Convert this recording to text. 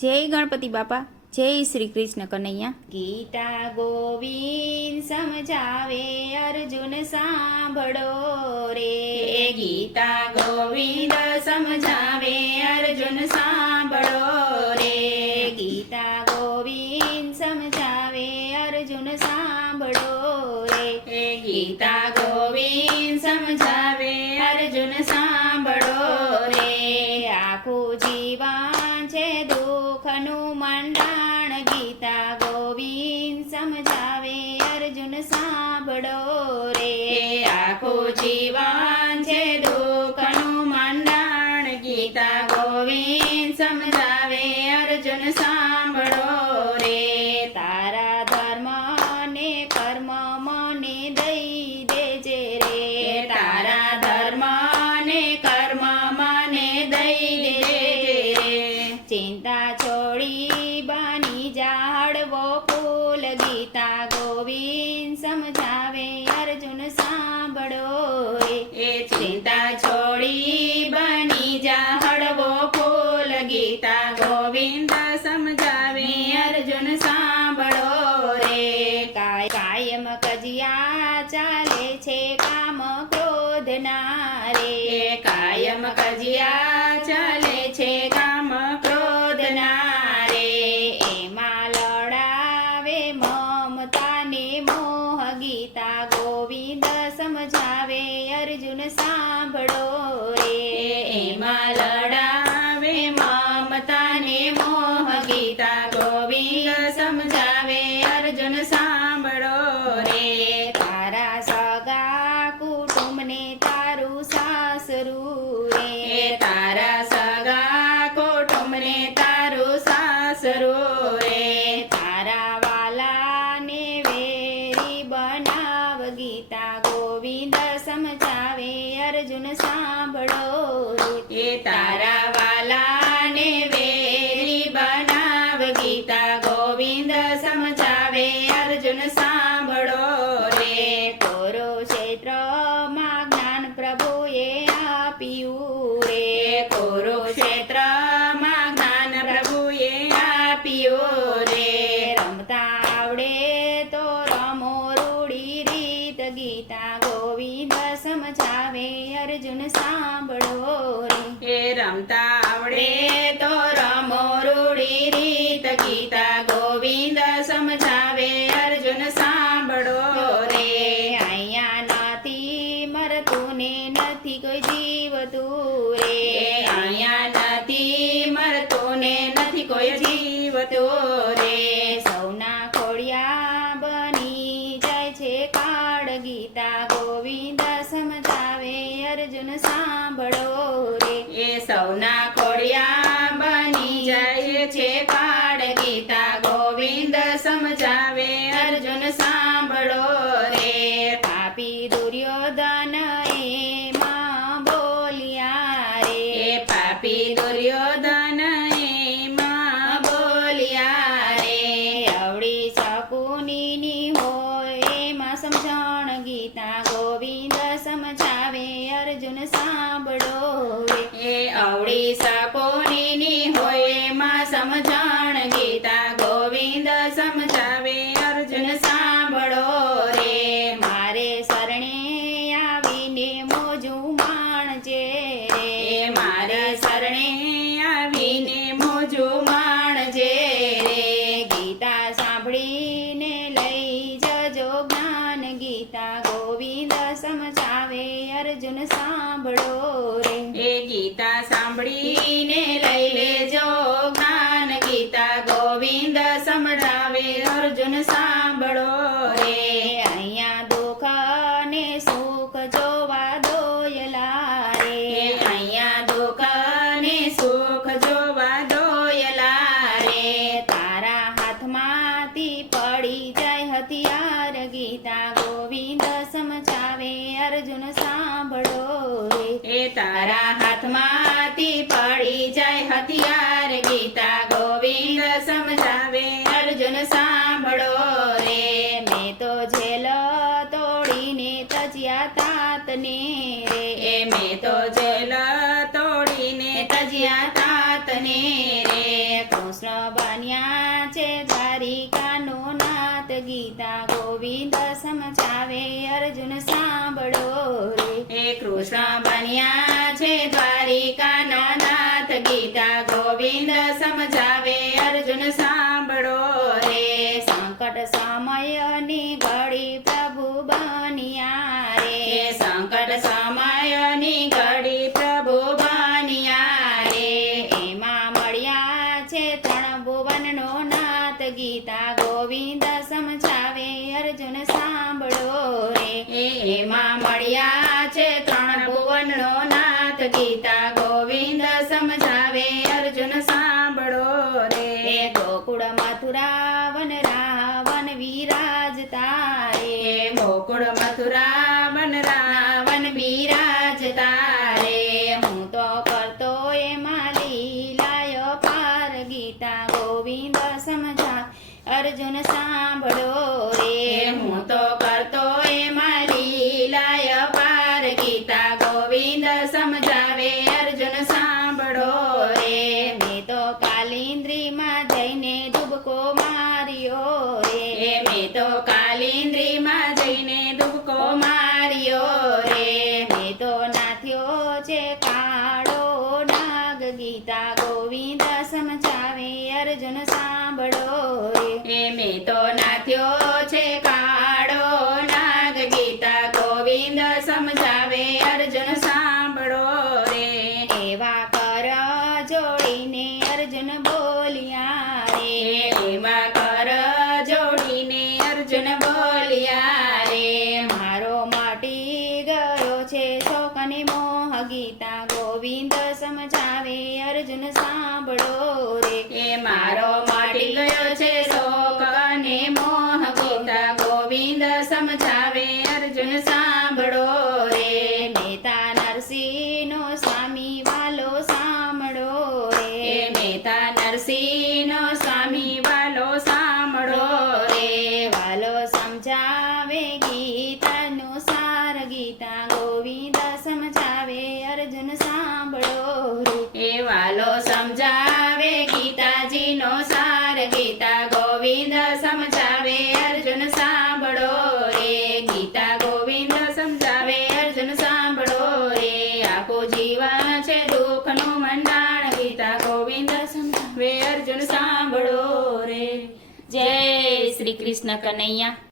જય ગણપતિ બાપા, જય શ્રી કૃષ્ણ કનૈયા. ગીતા ગોવિંદ સમજાવે અર્જુન સાંભળો રે. ગીતા ગોવિંદ સમજાવે અર્જુન સાંભળો રે. ગીતા ગોવિંદ સમજાવે અર્જુન સાંભળો રે. ગીતા ગોવિંદ સમજાવે અર્જુન સાંભળો રે. આખું જીવન છે દુઃખનું મંડાણ, ગીતા ગોવિંદ સમજાવે અર્જુન સાંભળો રે. આખું જીવન છે દુઃખનું મંડાણ, ગીતા ગોવિંદ સમજાવે અર્જુન સાંભળો રે. તારા ધર્મ ને કર્મ મને દઈ દેજે રે. તારા ધર્મ ને કર્મ મને દઈ દેજે રે. ચિંતા છોડી બની જાડવો ફૂલ, ગીતા ગોવિંદ સમજાવે અર્જુન સાંભળો રે. ચિંતા છોડી બની જાડવો ફૂલ, ગીતા ગોવિંદ સમજાવે અર્જુન સાંભળો રે. કાયમ કજિયા ચાલે છે કામ ક્રોધ ના રે. કાયમ કજિયા ચાલે છે કામ ક્રોધ ના રે. એમાં લડાવે મમતા ને મોહ, ગીતા ગોવિંદ સમજાવે અર્જુન સાંભળો રે. એમાં લડાવે મમતા ને મોહ, ગીતા ગોવિંદ સમજાવે અર્જુન સાંભળો રે. તારા સગા કુટુંબને તારું સાસરું રે. તારા સગા કુટુંબને તારું સાસરું રે. તારા વાલાને વેરી બનાવ, ગીતા ગોવિંદ સમજાવે અર્જુન સાંભળો રે. તારા વાલાને વેરી બનાવ, ગીતા ગોવિંદ સમજાવે અર્જુન સાંભળો રે. કુરુક્ષેત્રમાં જ્ઞાન પ્રભુએ આપ્યું રે. કુરુક્ષેત્રમાં જ્ઞાન પ્રભુએ આપ્યું રે. રમતા આવડે તો રમો રૂડી રીત, ગીતા ગોવિંદ સમજાવે અર્જુન સાંભળો રે. રમતા આવડે તો રમો રૂડી રીત, ગીતા ગોવિંદ સમજાવે અર્જુન સાંભળો રે. અહીંયા નથી મરતું ને નથી કોઈ જીવતું રે. અહીંયા નથી મરતું ને નથી કોઈ જીવતું રે. સૌના ખોડિયા બની જાય છે કાળ, ગીતા ગોવિંદ સમજાવે અર્જુન સાંભળો રે. સૌના ખોડિયા બની જાય છે કાળ, ગીતા ગોવિંદ સમજાવે અર્જુન સાંભળો રે. પાપી દુર્યોધન એમાં બોલ્યા રે. પાપી દુર્યોધન એમાં બોલ્યા રે. અવળી શકુનીની હોય એમાં સમજણ, ગીતા ગોવિંદ સમજાવે અર્જુન સાંભળો રે. અવળી શકુનીની હોય એમાં સમજણ, ગીતા ગોવિંદ સમજાવે અર્જુન સાંભળો રે. મારે શરણે આવીને મોજું માણજે રે. મારે શરણે આવીને મોજું માણજે રે. ગીતા સાંભળીને લઈ જજો જ્ઞાન, ગીતા ગોવિંદ સમજાવે અર્જુન સાંભળો રે. ગીતા સાંભળીને લઈ લેજો જ્ઞાન, ગીતા ગોવિંદ સમજાવે અર્જુન સાંભળો રે. અહીંયા દુઃખ ને સુખ જોવા દોયલા રે. અહીંયા દુઃખ ને સુખ જોવા દોયલા રે. તારા હાથમાંથી પડી જાય હથિયાર, ગીતા ગોવિંદ સમજાવે અર્જુન સાંભળો રે. તારા હાથમાંથી પડી જાય હથિયાર, ગીતા ગોવિંદ સમજાવે અર્જુન સાંભળો રે. મેં તો જેલ તોડીને તજ્યા તાતને રે. મેં તો જેલ તોડીને તજ્યા તાતને રે. કૃષ્ણ સુખની ઘડી પ્રભુ બન્યા રે એમાં મળ્યા છે ત્રણ ભુવનનો નાથ ગીતા ગોવિંદ સમજાવે અર્જુન સાંભળો રે એમાં મળ્યા છે ત્રણ ભુવનનો નાથ ગીતા ગોવિંદ સમજાવે અર્જુન સાંભળો રે ગોકુળ મથુરા વન રાવણ વિરાજતા રે ગોકુળ મથુરા વન રાવણ વિરાજતા રે હું તો કરતો એમાં લીલાય પાર ગીતા ગોવિંદ સમજા અર્જુન સાંભળો રે હું તો કરતો એમાં લીલાય પાર ગીતા ગોવિંદ સમજાવે અર્જુન સાંભળો રે મેં તો કાલિન્દ્રીમાં જઈને ડૂબકો માર્યો રે મેં તો કાલિન્દ્રીમાં જઈને ડૂબકો માર્યો રે મેં તો નાથ્યો છે કાળો નાગ ગીતા ગોવિંદ સમજાવે અર્જુન સાંભળો રે મેં તો નાથ્યો છે કાળો નાગ ગીતા ગોવિંદ સમજાવે અર્જુન સાંભળો રે એવા કર જોડીને અર્જુન બોલ્યા રે એવા કર જોડીને અર્જુન બોલ્યા રે મારો માટી ગયો છે શોક અને મોહ ગીતા ગોવિંદ સમજાવે અર્જુન સાંભળો રે એ મારો માટી ગયો છે શોક અને મોહ ગીતા ગોવિંદ સમજાવે અર્જુન સાંભળો રે મેતા નરસિંહનો સ્વામી વાલો સાંભળો રે મેતા નરસિંહનો સ્વામી વાલો સાંભળો રે વાલો સમજાવે ગીતાનો સાર ગીતા ગોવિંદ સમજાવે અર્જુન સાંભળો રે એ વાલો સમજાવે ગીતાજીનો સાર ગીતા ગોવિંદ સમજાવે અર્જુન સાંભળો રે ગીતા ગોવિંદ સમજાવે અર્જુન સાંભળો રે આખું જીવન છે દુઃખનું મંડાણ ગીતા ગોવિંદ સમજાવે અર્જુન સાંભળો રે જય શ્રી કૃષ્ણ કનૈયા